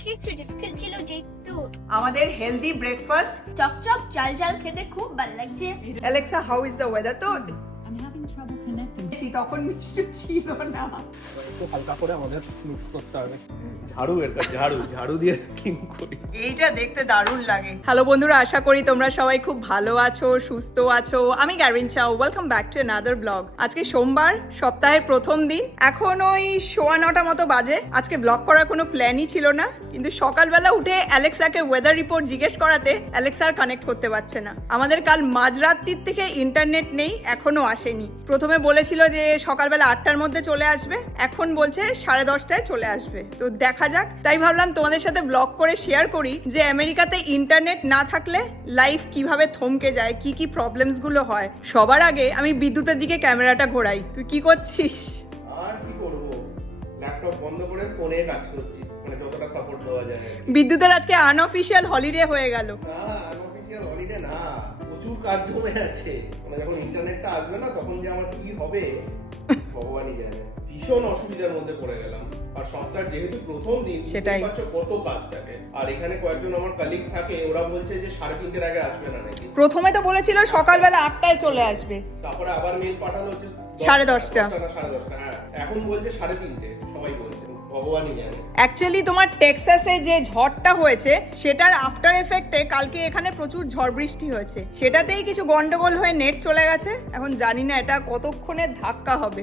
আজকে একটু ডিফিকাল্ট ছিল যেহেতু আমাদের হেলদি ব্রেকফাস্ট চকচক চাল চাল খেতে খুব ভালো লাগছে Alexa how is the weather তো I'm having trouble connecting. তখন মিষ্টি ছিল না। একটু হালকা করে আমাদের মিক্স করতে হবে। ঝাড়ু এর কাছে ঝাড়ু ঝাড়ু দিয়ে ক্লিন করি। এইটা দেখতে দারুণ লাগে। হ্যালো বন্ধুরা আশা করি তোমরা সবাই খুব ভালো আছো সুস্থ আছো। আমি গ্যারিন চাও welcome back to another blog আজকে সোমবার সপ্তাহের প্রথম দিন। এখন ওই সোয়া নটা মতো বাজে। আজকে ব্লগ করার কোনো প্ল্যানই ছিল না। কিন্তু সকালবেলা উঠে অ্যালেক্সাকে ওয়েদার রিপোর্ট জিজ্ঞেস করাতে অ্যালেক্সা আর কানেক্ট করতে পারছে না। আমাদের কাল মাঝরাত্রির থেকে ইন্টারনেট নেই এখনও আসেনি। প্রথমে বলেছিল যে সকালবেলা আটটার মধ্যে চলে আসবে এখন বলছে সাড়ে দশটায় চলে আসবে। তো দেখা যাক। তাই ভাবলাম তোমাদের সাথে ব্লগ করে শেয়ার করি যে আমেরিকাতে ইন্টারনেট না থাকলে লাইফ কীভাবে থমকে যায় কি কি প্রবলেমসগুলো হয়। সবার আগে আমি বিদ্যুতের দিকে ক্যামেরাটা ঘোরাই। তুই কি করছিস? আর কি করব? ল্যাপটপ বন্ধ করে ফোনে কাজ করছি। মানে যতটা সাপোর্ট দেওয়া যায় বিদ্যুতের আজকে আনঅফিসিয়াল হলিডে হয়ে গেল। না আনঅফিসিয়াল হলিডে না। প্রচুর কাজ জমে আছে। মানে যখন ইন্টারনেটটা আসবে না তখন যে আমার কি হবে ভগবানই জানে। ভীষণ অসুবিধার মধ্যে পড়ে গেলাম। আর সপ্তাহ যেহেতু প্রথম দিন সেটাই। কত কাজ থাকে। আর এখানে কয়েকজন আমার কালিগ থাকে ওরা বলছে যে সাড়ে তিনটের আগে আসবে না নাকি? প্রথমে তো বলেছিল সকালবেলা আটটায় চলে আসবে। তারপরে আবার মেল পাঠালো হচ্ছে সাড়ে দশটা। সাড়ে দশটা হ্যাঁ। এখন বলছে সাড়ে তিনটে। অ্যাকচুয়ালি তোমার টেক্সাসে যে ঝড়টা হয়েছে সেটার আফটার এফেক্টে কালকে এখানে প্রচুর ঝড় বৃষ্টি হয়েছে। সেটাতেই কিছু গন্ডগোল হয়ে নেট চলে গেছে। এখন জানি না এটা কতক্ষণের ধাক্কা হবে।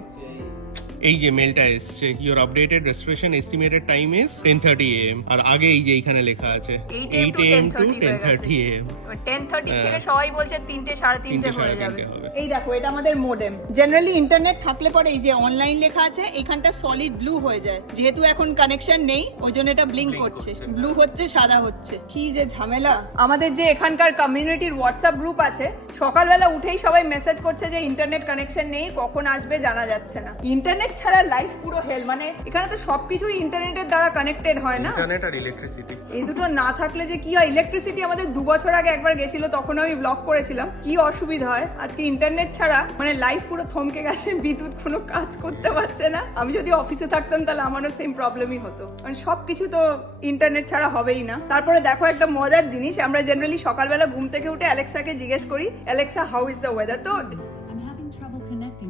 এই যে মেলটা এসছে your updated restoration estimated time is ten thirty AM আর আগে এই যে এইখানে লেখা আছে 8 এইট এম টু 10:30 টেন হয়ে থার্টি এম টেন থার্টি হ্যাঁ। থেকে সবাই বলছে তিনটে সাড়ে তিনটে তিনটে হয়ে যাবে। এই দেখো এটা আমাদের মোডেম জেনারেলি ইন্টারনেট থাকলে পরে এই যে অনলাইন লেখা আছে এখানটা সলিড ব্লু হয়ে যায়। যেহেতু এখন কানেকশন নেই ওই জন্য এটা ব্লিঙ্ক করছে। ব্লু হচ্ছে সাদা হচ্ছে। কি যে ঝামেলা। আমাদের যে এখানকার কমিউনিটির হোয়াটসঅ্যাপ গ্রুপ আছে সকালবেলা উঠেই সবাই মেসেজ করছে যে ইন্টারনেট কানেকশন নেই কখন আসবে জানা যাচ্ছে না। ইন্টারনেট ছাড়া লাইফ পুরো হেল মানে এখানে তো সবকিছুই ইন্টারনেটের দ্বারা কানেক্টেড হয় না? ইন্টারনেট আর ইলেকট্রিসিটি এই দুটো না থাকলে যে কি হয়? ইলেকট্রিসিটি আমাদের দু বছর আগে একবার গেছিল তখন আমি ব্লক করেছিলাম। কি অসুবিধা হয়? আজকে ইন্টারনেট ছাড়া মানে লাইফ পুরো থমকে গেছে বিদ্যুৎ কোনো কাজ করতে পারছে না। আমি যদি অফিসে থাকতাম তাহলে আমারও সেম প্রবলেমই হতো। মানে সব কিছু তো ইন্টারনেট ছাড়া হবেই না। তারপরে দেখো একটা মজার জিনিস আমরা জেনারেলি সকালবেলা ঘুম থেকে উঠে অ্যালেক্সাকে জিজ্ঞেস করি Alexa how is the weather তো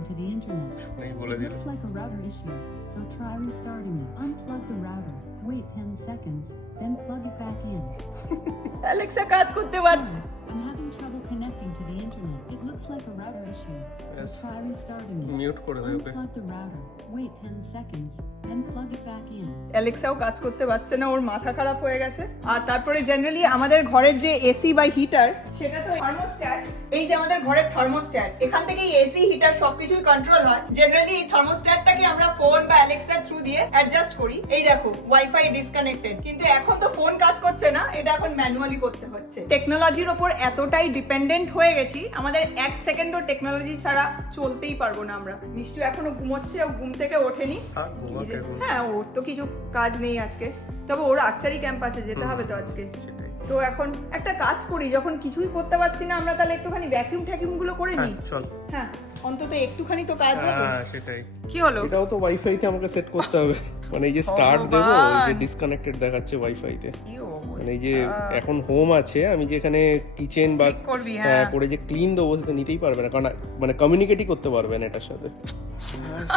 to the internet. looks like a router issue, so try restarting it. Unplug the router, wait 10 seconds, then plug it back in. Alexa কাজ করতে পারছে I'm having trouble connecting to the internet. It looks like a router issue, so Yes. try restarting it. Mute করে দেবে Unplug the router, wait 10 seconds, then plug it back in. অ্যালেক্সাও কাজ করতে পারছে না ওর মাথা খারাপ হয়ে গেছে আর তারপরে জেনারেলি আমাদের ঘরের যে এসি বা হিটার সেটা তো থার্মোস্ট্যাট এই যে আমাদের ঘরের থার্মোস্ট্যাট এখান থেকে এসি হিটার সবকিছুই কন্ট্রোল হয় জেনারেলি এই থার্মোস্ট্যাটটাকে আমরা ফোন বা অ্যালেক্সার থ্রু দিয়ে অ্যাডজাস্ট করি এই দেখো ওয়াইফাই ডিসকানেক্টেড কিন্তু এখন তো ফোন কাজ করছে না এটা এখন ম্যানুয়ালি করতে হচ্ছে। টেকনোলজির ওপর এতটাই ডিপেন্ডেন্ট হয়ে গেছি আমাদের এক সেকেন্ডও টেকনোলজি ছাড়া চলতেই পারব না আমরা। মিষ্টু এখনও ঘুমোচ্ছে ও ঘুম থেকে ওঠেনি। এখন। হ্যাঁ ওর তো কিছু কাজ নেই আজকে। তবে ওর আর্চারি ক্যাম্পাসে যেতে হবে তো আজকে। তো এখন একটা কাজ করি যখন কিছুই করতে পারছি না আমরা তাহলে একটুখানি ভ্যাকিউম ট্যাকিউমগুলো করে হ্যাঁ নিই? চল। হ্যাঁ অন্তত একটুখানি তো কাজ হবে। হ্যাঁ সেটাই। কি হলো? এটাও তো ওয়াইফাই তে আমাকে সেট করতে হবে। মানে এই যে স্টার্ট দেবো এই যে ডিসকানেক্টেড দেখাচ্ছে ওয়াইফাই তে মানে এই যে এখন হোম আছে আমি যেখানে কিচেন বা ঠিক হ্যাঁ। করে যে ক্লিন দেবো সেটা নিতেই পারবে না কারণ মানে কমিউনিকেটই করতে পারবে না এটার সাথে।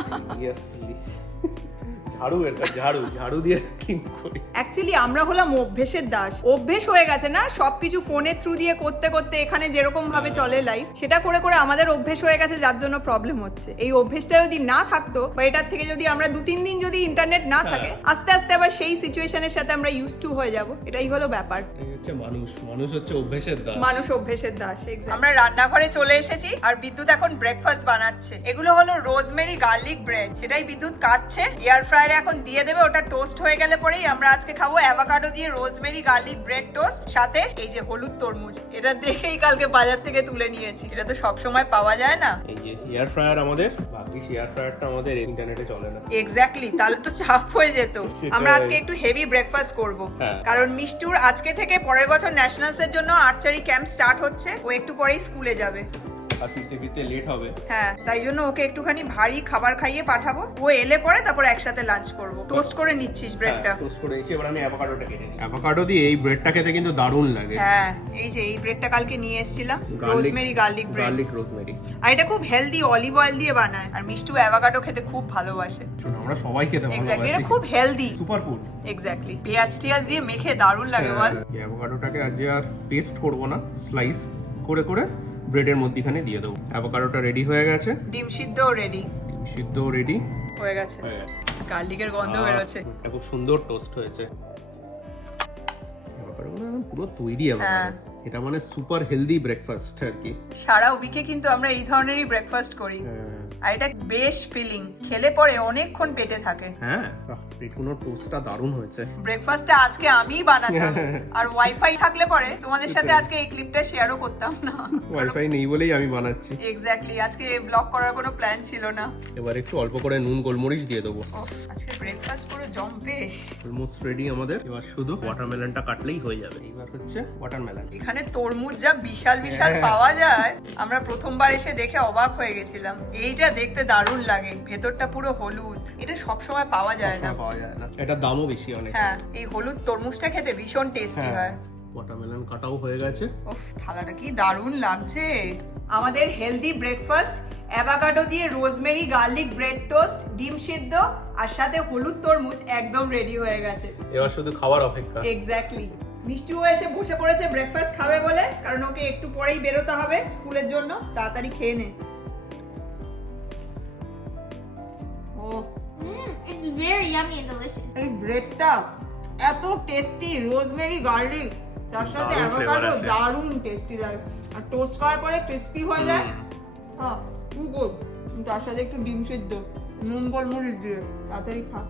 সিরিয়াসলি ঝাড়ু কাছে ঝাড়ু ঝাড়ু দিয়ে ক্লিন করি। অ্যাকচুয়ালি আমরা হলাম অভ্যেসের দাস। অভ্যেস হয়ে গেছে না? সবকিছু ফোনের থ্রু দিয়ে করতে করতে এখানে যেরকম ভাবে চলে লাইফ সেটা করে করে আমাদের অভ্যেস হয়ে গেছে যার জন্য প্রবলেম হচ্ছে। এই অভ্যেসটা যদি না থাকতো বা এটার থেকে যদি আমরা দু তিন দিন যদি ইন্টারনেট না থাকে আস্তে আস্তে আবার সেই সিচুয়েশনের সাথে আমরা ইউজ টু হয়ে যাব। এটাই হলো ব্যাপার। হচ্ছে মানুষ। মানুষ হচ্ছে অভ্যেসের দাস। মানুষ অভ্যেসের দাস আমরা রান্নাঘরে চলে এসেছি আর বিদ্যুৎ এখন ব্রেকফাস্ট বানাচ্ছে। এগুলো হলো রোজমেরি গার্লিক ব্রেড সেটাই বিদ্যুৎ কাটছে এয়ার ফ্রায়ারে এখন দিয়ে দেবে ওটা টোস্ট হয়ে গেলে পরেই আমরা আজকে খাব অ্যাভোকাডো দিয়ে রোজমেরি গার্লিক ব্রেড টোস্ট সাথে এই যে হলুদ তরমুজ। এটা দেখেই কালকে বাজার থেকে তুলে নিয়েছি। এটা তো সব সময় পাওয়া যায় না। এই যে এয়ার ফ্রায়ার আমাদের ভাগ্যিস এয়ার ফ্রায়ারটা আমাদের ইন্টারনেটে চলে না। এক্স্যাক্টলি তাহলে তো চাপ হয়ে যেত। আমরা আজকে একটু হেভি ব্রেকফাস্ট করব। কারণ মিষ্টুর আজকে থেকে পরের বছর ন্যাশনালস এর জন্য আর্চারি ক্যাম্প স্টার্ট হচ্ছে ও একটু পরেই স্কুলে যাবে। আর ফিরতে ফিরতে লেট হবে। হ্যাঁ তাই জন্য ওকে একটুখানি ভারী খাবার খাইয়ে পাঠাবো। ও এলে পরে তারপর একসাথে লাঞ্চ করব। টোস্ট করে নিচ্ছিস ব্রেডটা টোস্ট করে দিয়েছি এবার আমি অ্যাভোকাডোটা কেটে নিই। অ্যাভোকাডো দিয়ে এই ব্রেডটা খেতে কিন্তু দারুণ লাগে। হ্যাঁ এই যে এই ব্রেডটা কালকে নিয়ে এসেছিলাম। Rosemary garlic bread garlic rosemary আর এটা খুব হেলদি অলিভ অয়েল দিয়ে বানায়। আর মিষ্টু অ্যাভাকাডো খেতে খুব ভালোবাসে। আমরা সবাই খেতে এক্স্যাক্টলি এটা খুব হেলদি সুপার ফুড এক্স্যাক্টলি পেঁয়াজ টিয়াজ দিয়ে মেখে দারুণ লাগে বল। অ্যাভোকাডোটাকে আজকে আর পেস্ট করব না। স্লাইস করে করে ব্রেডের মধ্যখানে দিয়ে দেবো। অ্যাভোকাডোটা রেডি হয়ে গেছে। ডিম সিদ্ধও রেডি ডিম সিদ্ধ রেডি হয়ে গেছে। গার্লিকের গন্ধ বেরোচ্ছে। এটা খুব সুন্দর টোস্ট হয়েছে। অ্যাভোকাডোগুলো একদম পুরো তৈরি হ্যাঁ। অ্যাভোকাডো এটা মানে সুপার হেলদি ব্রেকফাস্ট আর কি। সারা উইকে কিন্তু আমরা এই ধরনেরই ব্রেকফাস্ট করি। হ্যাঁ। আর এটা বেশ ফিলিং খেলে পরে অনেকক্ষণ পেটে থাকে। হ্যাঁ পেটুনোর টোস্টটা দারুণ হয়েছে। ব্রেকফাস্টটা আজকে আমিই বানাতাম আর ওয়াইফাই থাকলে পরে তোমাদের সাথে আজকে এই ক্লিপটা শেয়ারও করতাম না। ওয়াইফাই নেই বলেই আমি বানাচ্ছি। এক্স্যাক্টলি আজকে ব্লগ করার কোনো প্ল্যান ছিল না। এবার একটু অল্প করে নুন গোলমরিচ দিয়ে দেবো। আজকে ব্রেকফাস্ট পুরো জম্পেশ। অলমোস্ট রেডি আমাদের। এবার শুধু ওয়াটারমেলনটা কাটলেই হয়ে যাবে। এবার হচ্ছে ওয়াটারমেলন এখানে তরমুজ যা বিশাল বিশাল হ্যাঁ। পাওয়া যায় আমরা প্রথমবার এসে দেখে অবাক হয়ে গেছিলাম। এইটা দেখতে দারুণ লাগে। ভেতরটা পুরো হলুদ। এটা সব সময় পাওয়া যায় না। পাওয়া যায় না। এটার দামও বেশি অনেক হ্যাঁ এই হলুদ তরমুজটা খেতে ভীষণ টেস্টি হ্যাঁ হয়। ওয়াটারমেলন কাটাও হয়ে গেছে। উফ থালাটা কি দারুণ লাগছে। আমাদের হেলদি ব্রেকফাস্ট অ্যাভাকাডো দিয়ে রোজমেরি গার্লিক ব্রেড টোস্ট ডিম সিদ্ধ আর সাথে হলুদ তরমুজ একদম রেডি হয়ে গেছে। এবার শুধু খাবার অপেক্ষা। এক্স্যাক্টলি মিষ্টিও এসে বসে পড়েছে ব্রেকফাস্ট খাবে বলে কারণ ওকে একটু পরেই বেরোতে হবে স্কুলের জন্য। তাড়াতাড়ি খেয়ে নে। It's very yummy and delicious. এই ব্রেডটা এত টেস্টি রোজমেরি গার্লিক তার সাথে দারুণ flavor অ্যাভোকাডো আছে। দারুণ টেস্টি লাগে আর টোস্ট করার পরে ক্রিস্পি হয়ে যায়। হ্যাঁ খুব গুড তার সাথে একটু ডিম সিদ্ধ নুন গোলমরিচ দিয়ে তাড়াতাড়ি খা।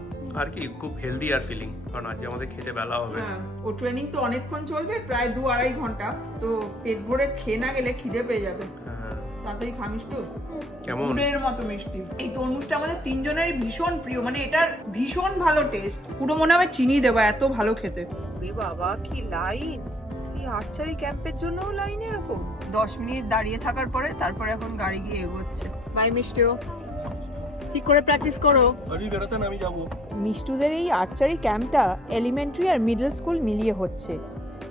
আর কি খুব হেলদি আর ফিলিং কারণ আজকে আমাদের খেতে বেলা হবে। হ্যাঁ ও ট্রেনিং তো অনেকক্ষণ চলবে প্রায় দু আড়াই ঘণ্টা তো পেট ভরে খেয়ে না গেলে খিদে পেয়ে যাবে। হ্যাঁ। তাড়াতাড়ি খামিস তো কেমন? গুড়ের মতো মিষ্টি। এই তরমুজটা আমাদের তিনজনেরই ভীষণ প্রিয় মানে এটার ভীষণ ভালো টেস্ট পুরো মনে হবে চিনি দেবা এত ভালো খেতে। বাবা কি লাইন এই আর্চারি ক্যাম্পের জন্যও লাইন এরকম? দশ মিনিট দাঁড়িয়ে থাকার পরে তারপরে এখন গাড়ি গিয়ে এগোচ্ছে। বাই মিষ্টিও ঠিক করে প্র্যাকটিস করো। আমি বেরোতেন আমি যাব। মিষ্টুদের এই আর্চারি ক্যাম্পটা এলিমেন্টারি আর মিডল স্কুল মিলিয়ে হচ্ছে।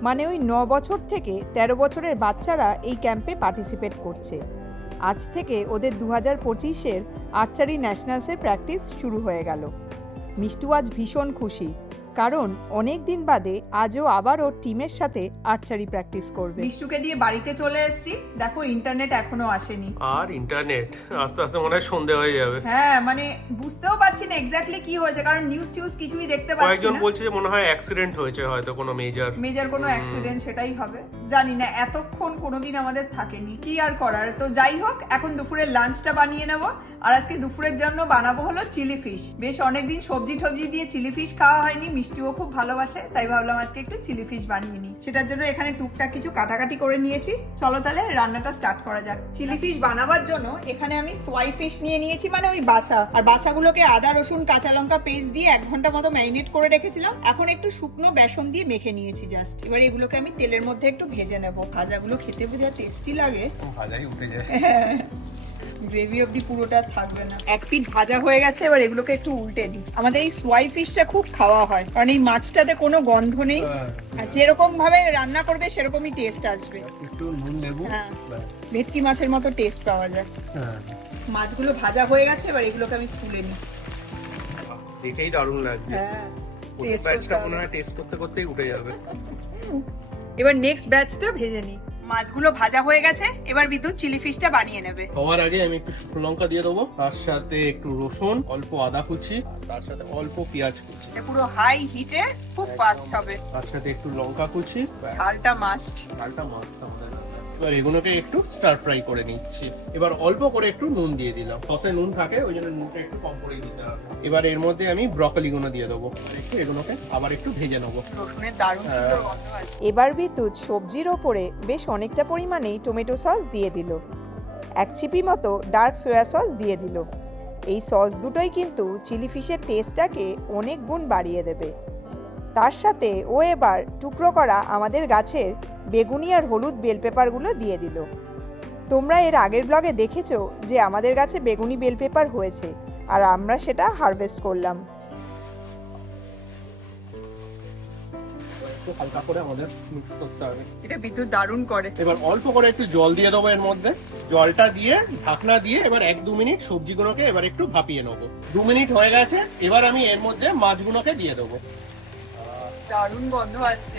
মানে ওই ন বছর থেকে ১৩ বছরের বাচ্চারা এই ক্যাম্পে পার্টিসিপেট করছে। আজ থেকে ওদের দু হাজার পঁচিশের আর্চারি ন্যাশনালসের প্র্যাকটিস শুরু হয়ে গেল। মিষ্টু আজ ভীষণ খুশি। কারণ অনেক দিন বাদে আজও আবার ওর টিমের সাথে আর্চারি প্র্যাকটিস করবে। মিষ্টুকে দিয়ে বাড়িতে চলে এসেছি। দেখো ইন্টারনেট এখনও আসেনি। আর ইন্টারনেট? আস্তে আস্তে মনে হয় সন্ধে হয়ে যাবে। হ্যাঁ মানে বুঝতেও পারছি না এক্স্যাক্টলি কি হয়েছে কারণ নিউজ টিউজ কিছুই দেখতে পাচ্ছি না। কয়েকজন বলছে যে মনে হয় অ্যাক্সিডেন্ট হয়েছে হয়তো কোনো মেজর মেজর কোনো অ্যাক্সিডেন্ট সেটাই হবে। জানি না এতক্ষণ কোনোদিন আমাদের থাকেনি। কি আর করার? তো যাই হোক এখন দুপুরের লাঞ্চটা বানিয়ে নেব। আর আজকে দুপুরের জন্য বানাবো হলো চিলি ফিশ বেশ অনেকদিন সবজি টবজি দিয়ে চিলি ফিশ খাওয়া হয়নি মিষ্টিও খুব ভালোবাসে তাই ভাবলাম আজকে একটু চিলি ফিশ বানিয়ে নিই। সেটার জন্য এখানে টুকটাক কিছু কাটাকাটি করে নিয়েছি। চলো তাহলে রান্নাটা স্টার্ট করা যাক। চিলি ফিশ বানাবার জন্য এখানে আমি সোয়াই ফিশ নিয়ে নিয়েছি মানে ওই বাসা। আর বাসাগুলোকে আদা রসুন কাঁচা লঙ্কা পেস্ট দিয়ে এক ঘণ্টা মতো ম্যারিনেট করে রেখেছিলাম। এখন একটু শুকনো বেসন দিয়ে মেখে নিয়েছি জাস্ট। এবার এগুলোকে আমি তেলের মধ্যে একটু ভেজে নেব। ভাজাগুলো খেতে বুঝে টেস্টি লাগে। ভাজাই উঠে যায়। গ্রেভি অব্দি পুরোটা থাকবে না। এক পিঠ ভাজা হয়ে গেছে এবার এগুলোকে একটু উল্টে দিই। আমাদের এই সোয়াই ফিশটা খুব খাওয়া হয় কারণ এই মাছটাতে কোনো গন্ধ নেই। আর যেরকম ভাবে রান্না করবে সেরকমই টেস্ট আসবে। একটু নুন লেবু হ্যাঁ। ভেটকি মাছের মতো টেস্ট পাওয়া যায়। হ্যাঁ। মাছগুলো ভাজা হয়ে গেছে এবার এগুলোকে আমি তুলে নিই। দেখেই দারুণ হ্যাঁ মনে হয় টেস্ট করতে করতেই উঠে যাবে। এবার নেক্সট ব্যাচটা ভেজে নিই। মাছগুলো ভাজা হয়ে গেছে এবার বিদ্যুৎ চিলি ফিশটা বানিয়ে নেবে। সবার আগে আমি একটু শুকনো লঙ্কা দিয়ে দেবো তার সাথে একটু রসুন অল্প আদা কুচি আর তার সাথে অল্প পেঁয়াজ কুচি। এটা পুরো হাই হিটে খুব ফাস্ট হবে। তার সাথে একটু লঙ্কা কুচি ঝালটা মাস্ট ঝালটা মাস্ট হবে এবার এগুলোকে একটু স্টার ফ্রাই করে নিচ্ছি। এবার অল্প করে একটু নুন দিয়ে দিলাম। সসে নুন থাকে ওই জন্য নুনটা একটু কম করে দিতে হবে। এবার এর মধ্যে আমি ব্রকলি গুলো দিয়ে দেবো। একটু এগুলোকে আবার একটু ভেজে নেব। রসুনের দারুণ হ্যাঁ। সুন্দর গন্ধ আসছে। এবার বিদ্যুৎ সবজির ওপরে বেশ অনেকটা পরিমাণেই টমেটো সস দিয়ে দিল। এক ছিপি মতো ডার্ক সয়া সস দিয়ে দিল। এই সস দুটোই কিন্তু চিলি ফিশের টেস্টটাকে অনেক গুণ বাড়িয়ে দেবে। তার সাথে ও এবার টুকরো করা আমাদের গাছের বেগুনি আর হলুদ বেল পেপারগুলো দিয়ে দিল। তোমরা এর আগের ব্লগে দেখেছ যে আমাদের গাছে বেগুনি বেল পেপার হয়েছে আর আমরা সেটা হারভেস্ট করলাম। হালকা করে আমাদের মিক্স করতে হবে। এটা বিদ্যুৎ দারুণ করে। এবার অল্প করে একটু জল দিয়ে দেবো এর মধ্যে। জলটা দিয়ে ঢাকনা দিয়ে এবার এক দু মিনিট সবজিগুলোকে এবার একটু ভাপিয়ে নেব। দু মিনিট হয়ে গেছে এবার আমি এর মধ্যে মাছগুলোকে দিয়ে দেবো। দারুণ গন্ধ আসছে।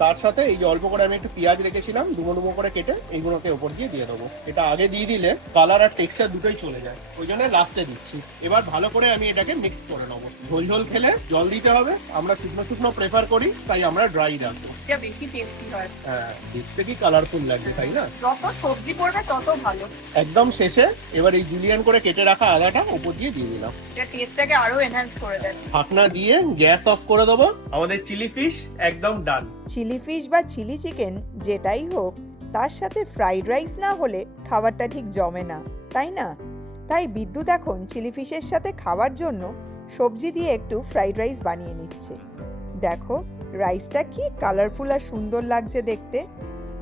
তার সাথে এই যে অল্প করে আমি একটু পেঁয়াজ রেখেছিলাম ডুমো ডুমো করে কেটে এইগুলোকে ওপর দিয়ে দিয়ে দেবো। এটা আগে দিয়ে দিলে কালার আর টেক্সচার দুটোই চলে যায়। ওই জন্য লাস্টে দিচ্ছি। এবার ভালো করে আমি এটাকে মিক্স করে নেব। ঝোল ঝোল খেলে জল দিতে হবে। আমরা শুকনো শুকনো প্রেফার করি তাই আমরা ড্রাই রাখব। এটা বেশি টেস্টি হয়। হ্যাঁ দেখতে কি কালারফুল লাগছে তাই না? যত সবজি পড়বে তত ভালো। একদম শেষে এবার এই জুলিয়ান করে কেটে রাখা আদাটা উপর দিয়ে দিয়ে দিলাম। এটা টেস্টটাকে আরও এনহ্যান্স করে দেয়। ঢাকনা দিয়ে গ্যাস অফ করে দেবো। আমাদের চিলি ফিশ একদম ডান। চিলি ফিশ বা চিলি চিকেন যেটাই হোক, তার সাথে ফ্রাইড রাইস না হলে খাবারটা ঠিক জমে না, তাই না? তাই বিদ্যুৎ এখন চিলি ফিশের সাথে খাওয়ার জন্য সবজি দিয়ে একটু ফ্রাইড রাইস বানিয়ে নিচ্ছে। দেখো, রাইসটা কি কালারফুল আর সুন্দর লাগছে দেখতে।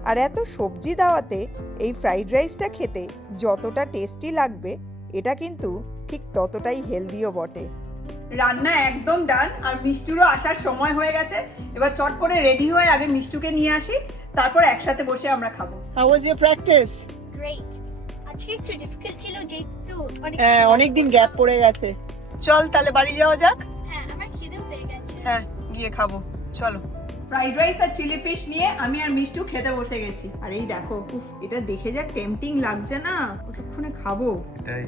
আর এত সবজি দেওয়াতে এই ফ্রাইড রাইসটা খেতে যতটা টেস্টি লাগবে, এটা কিন্তু ঠিক ততটাই হেলদিও বটে। রান্না একদম ডান আর মিষ্টুরও আসার সময় হয়ে গেছে। এবার চট করে রেডি হয়ে আগে মিষ্টুকে নিয়ে আসি তারপর একসাথে বসে আমরা খাব। How was your practice great আজকে একটু ডিফিকাল্ট ছিল যেহেতু অনেক হ্যাঁ অনেকদিন গ্যাপ পড়ে গেছে। চল তাহলে বাড়ি যাওয়া যাক। হ্যাঁ আমার খিদেও পেয়ে গেছে। হ্যাঁ গিয়ে খাব। চলো। ফ্রাইড রাইস আর চিলি ফিশ নিয়ে আমি আর মিষ্টু খেতে বসে গেছি। আর এই দেখো উফ এটা দেখে যা টেম্পটিং লাগছে না। কতক্ষণে খাব? এটাই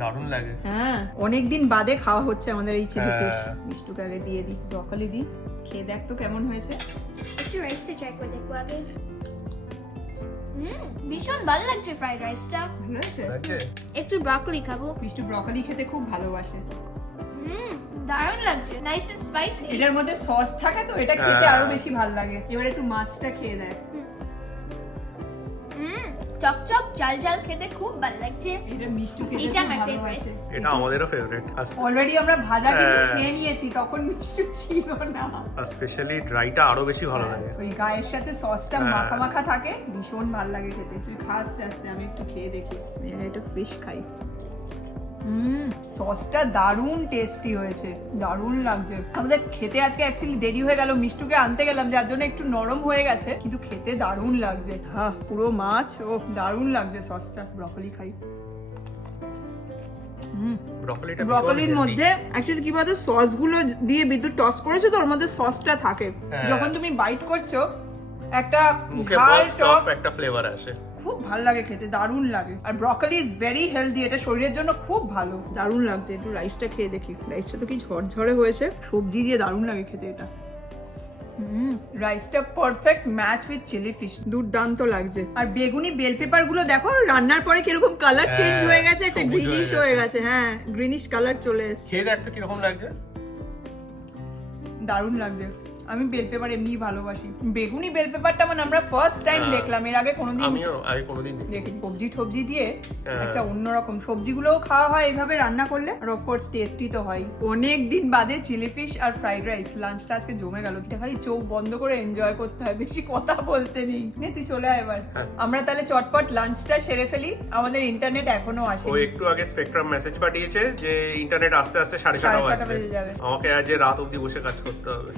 দারুণ লাগে। হ্যাঁ অনেকদিন বাদে খাওয়া হচ্ছে আমাদের এই চিলি ফিশ হ্যাঁ। মিষ্টুকে আগে দিয়ে দিই ব্রকলি দিই। খেয়ে দেখ তো কেমন হয়েছে। একটু রাইসটা ট্রাই করে দেখব আগে। হুম ভীষণ ভালো লাগছে ফ্রাইড রাইসটা ভালো হয়েছে? একটু ব্রকলি খাব। মিষ্টু ব্রকলি খেতে খুব ভালোবাসে। দারুণ লাগছে নাইস এন্ড স্পাইসি এটার মধ্যে সস থাকে তো এটা খেতে হ্যাঁ। আরও বেশি ভালো লাগে। এবার একটু মাছটা খেয়ে দেয় হুম চকচক ঝাল ঝাল খেতে খুব ভালো লাগছে। এটা মিষ্টু খেতে এটা আমার favorite. এটা আমাদেরও ফেভারিট অলরেডি আমরা ভাজা কিন্তু হ্যাঁ। খেয়ে নিয়েছি তখন মিষ্টু ছিল না। স্পেশালি ড্রাইটা আরও বেশি ভালো লাগে। ওই গায়ের সাথে সসটা হ্যাঁ। মাখা মাখা থাকে ভীষণ ভালো লাগে খেতে। তুই খা আস্তে আস্তে আমি একটু খেয়ে দেখি। আমি একটু ফিশ খাই। হুম সসটা দারুণ টেস্টি হয়েছে দারুণ লাগছে। আমাদের খেতে আজকে অ্যাকচুয়ালি দেরি হয়ে গেল মিষ্টুকে আনতে গেলাম যার জন্য একটু নরম হয়ে গেছে কিন্তু খেতে দারুণ লাগছে। হ্যাঁ পুরো মাছ ও দারুণ লাগছে সসটা ব্রকলি খাই। ব্রকলির মধ্যে অ্যাকচুয়ালি কি বলতো সসগুলো দিয়ে বিদ্যুৎ টস করেছ তো ওর মধ্যে সসটা থাকে। হ্যাঁ। যখন তুমি বাইট করছ একটা ঝাল টক একটা ফ্লেভার আসে। খুব ভালো লাগে খেতে দারুণ লাগে। আর ব্রকলি ইজ ভেরি হেলদি এটা শরীরের জন্য খুব ভালো। দারুণ লাগছে একটু রাইসটা খেয়ে দেখি। রাইসটা তো কি ঝরঝরে হয়েছে সবজি দিয়ে দারুণ লাগে খেতে এটা। রাইসটা perfect match with chilli fish দুর্দান্ত লাগছে। আর বেগুনি বেল পেপারগুলো দেখো রান্নার পরে কীরকম কালার হ্যাঁ, চেঞ্জ হয়ে গেছে একটা গ্রিনিশ হয়ে গেছে। হ্যাঁ গ্রিনিশ কালার চলে এসেছে। খেয়ে দেখ তো কীরকম লাগছে। দারুণ লাগছে। আমি বেল পেপার এমনি ভালোবাসি। বেগুনি বেল পেপারটা মানে আমরা ফার্স্ট টাইম হ্যাঁ। দেখলাম এর আগে কোনোদিন আমিও আগে কোনোদিন দেখিনি। দেখি সবজি টবজি দিয়ে হ্যাঁ। একটা অন্যরকম। সবজিগুলোও খাওয়া হয় এইভাবে রান্না করলে। আর অফকোর্স টেস্টি তো হয়। অনেক দিন বাদে চিলি ফিশ আর ফ্রাইড রাইস লাঞ্চটা আজকে জমে গেল। এটা খালি চোখ বন্ধ করে এনজয় করতে হয়। বেশি কথা বলতে নেই। নে তুই চলে আয় এবার। হ্যাঁ। আমরা তাহলে চটপট লাঞ্চটা সেরে ফেলি। আমাদের ইন্টারনেট এখনও আসে ও একটু আগে স্পেকট্রাম মেসেজ পাঠিয়েছে যে ইন্টারনেট আস্তে আস্তে সাড়ে ছটা বেজে যাবে। আমাকে আজ রাত অবধি বসে কাজ করতে হবে।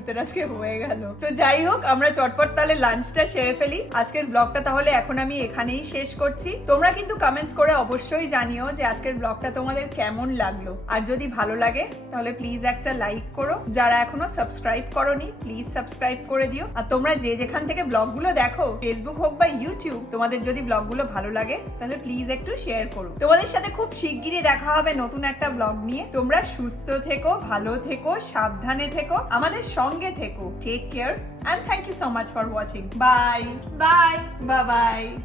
বিদ্যুতের আজকে হয়ে গেল। তো যাই হোক, আমরা চটপট তাহলে লাঞ্চটা সেরে ফেলি। আজকের ব্লগটা তাহলে এখন আমি এখানেই শেষ করছি। তোমরা কিন্তু কমেন্টস করে অবশ্যই জানিও যে আজকের ব্লগটা তোমাদের কেমন লাগল। আর যদি ভালো লাগে, তাহলে প্লিজ একটা লাইক করো। যারা এখনও সাবস্ক্রাইব করনি প্লিজ সাবস্ক্রাইব করে দিও। আর তোমরা যে যেখান থেকে ব্লগগুলো দেখো ফেসবুক হোক বা ইউটিউব তোমাদের যদি ব্লগগুলো ভালো লাগে, তাহলে প্লিজ একটু শেয়ার করো। তোমাদের সাথে খুব শিগগিরই দেখা হবে নতুন একটা ব্লগ নিয়ে। তোমরা সুস্থ থেকো, ভালো থেকো, সাবধানে থেকো। আমাদের সঙ্গে থেকো। Take care and thank you so much for watching bye bye bye bye